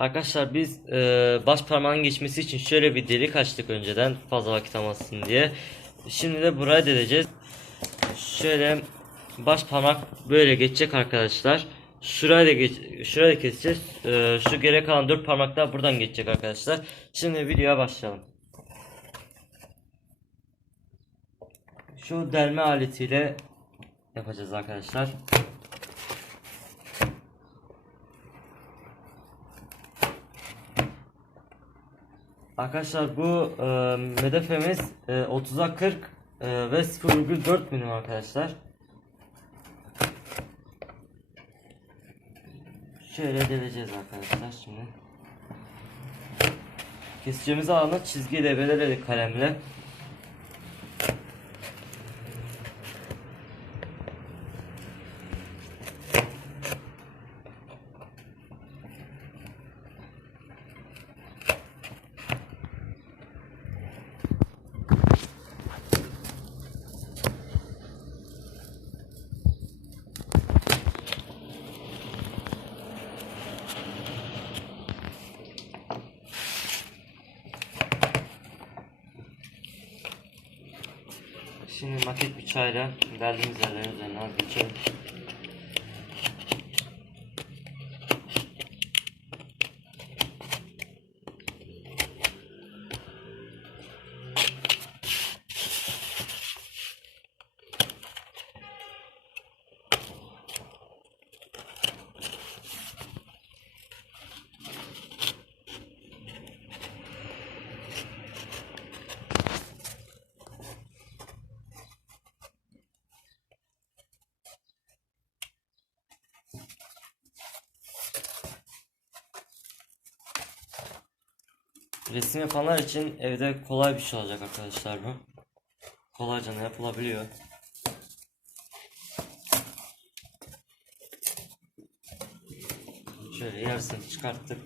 Arkadaşlar biz baş parmağın geçmesi için şöyle bir delik açtık önceden, fazla vakit almasın diye. Şimdi de buraya deleceğiz. Şöyle baş parmak böyle geçecek arkadaşlar. Şuraya da keseceğiz. Şu geri kalan 4 parmak da buradan geçecek arkadaşlar. Şimdi videoya başlayalım. Şu delme aletiyle yapacağız arkadaşlar. Arkadaşlar bu medefemiz 30'a 40 ve 0,4 milim arkadaşlar. Şöyle deleceğiz arkadaşlar şimdi. Keseceğimiz alanı çizgiyle belirledik kalemle. Şimdi maket bıçağıyla deldiğimiz yerlerin üzerinden geçelim. Resim yapanlar için evde kolay bir şey olacak arkadaşlar bu. Kolayca yapılabiliyor. Şöyle yarısını çıkarttık.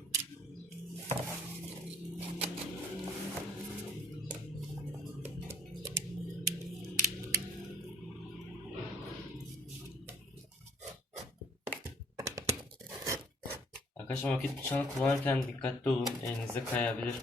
Arkadaşlar maket bıçağını kullanırken dikkatli olun, elinize kayabilir.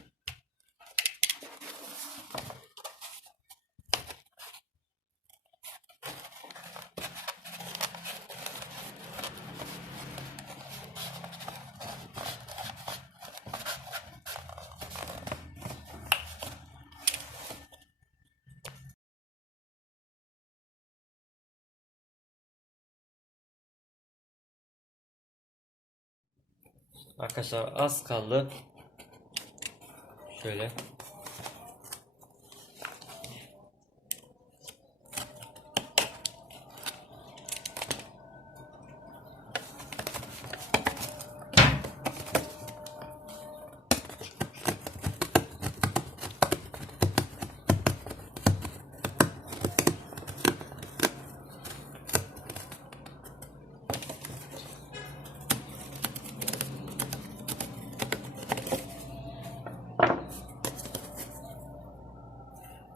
Arkadaşlar az kaldı. Şöyle.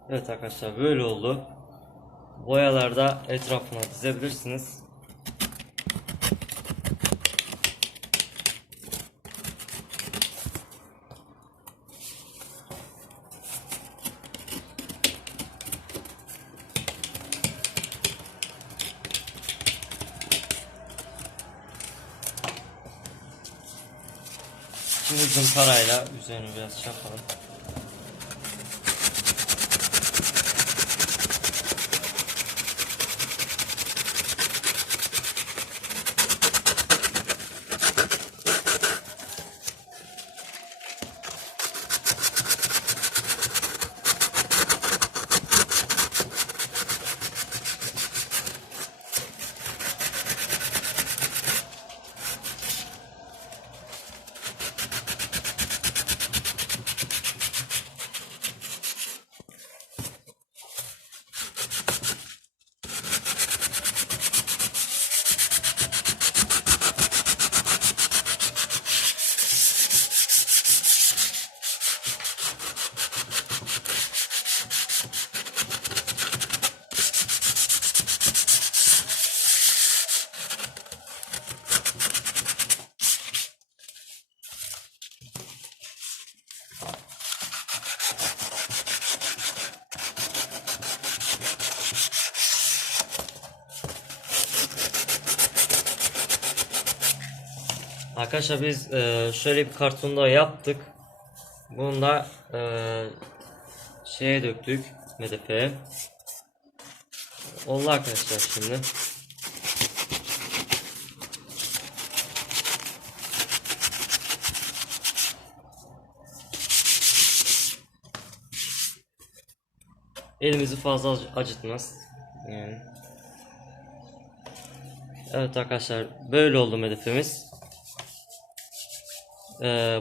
Evet arkadaşlar böyle oldu. Boyalarda etrafına dizebilirsiniz. Şimdi zımparayla üzerini biraz şey yapalım. Arkadaşlar biz şöyle bir karton daha yaptık. Bunu da şeye döktük, MDF'ye. Oldu arkadaşlar şimdi. Elimizi fazla acıtmaz. Yani. Evet arkadaşlar, böyle oldu MDF'miz.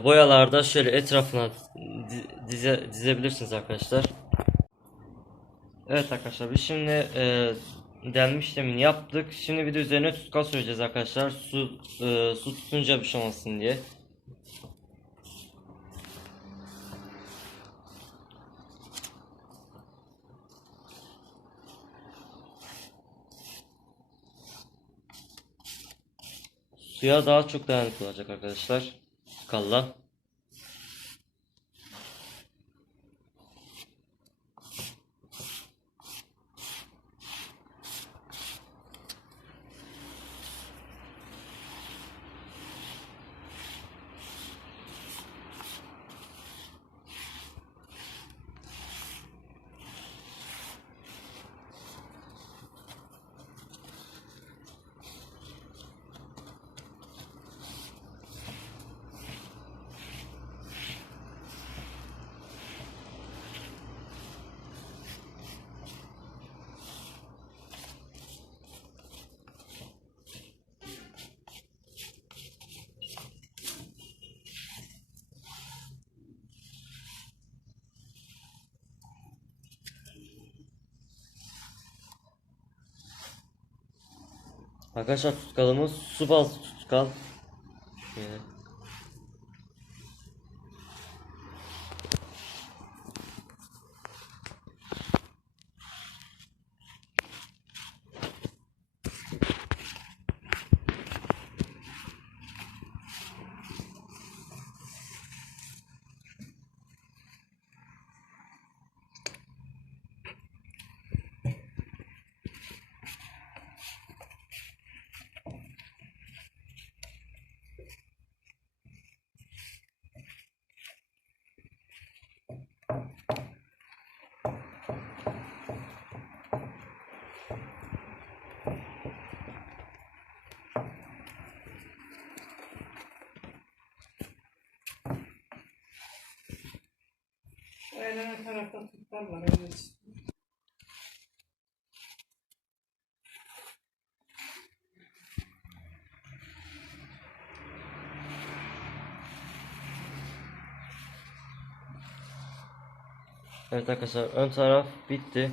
Boyalarda şöyle etrafına dizebilirsiniz arkadaşlar. Evet arkadaşlar, biz şimdi delme işlemini yaptık. Şimdi bir de üzerine tutkal süreceğiz arkadaşlar. Su tutunca bir şey olmasın diye. Suya daha çok dayanıklı olacak arkadaşlar. Tutkalla. Arkadaşlar tutkalımız su bazlı tutkal. Şöyle. Aynen tarafta tutar var, evet. Evet arkadaşlar, ön taraf bitti.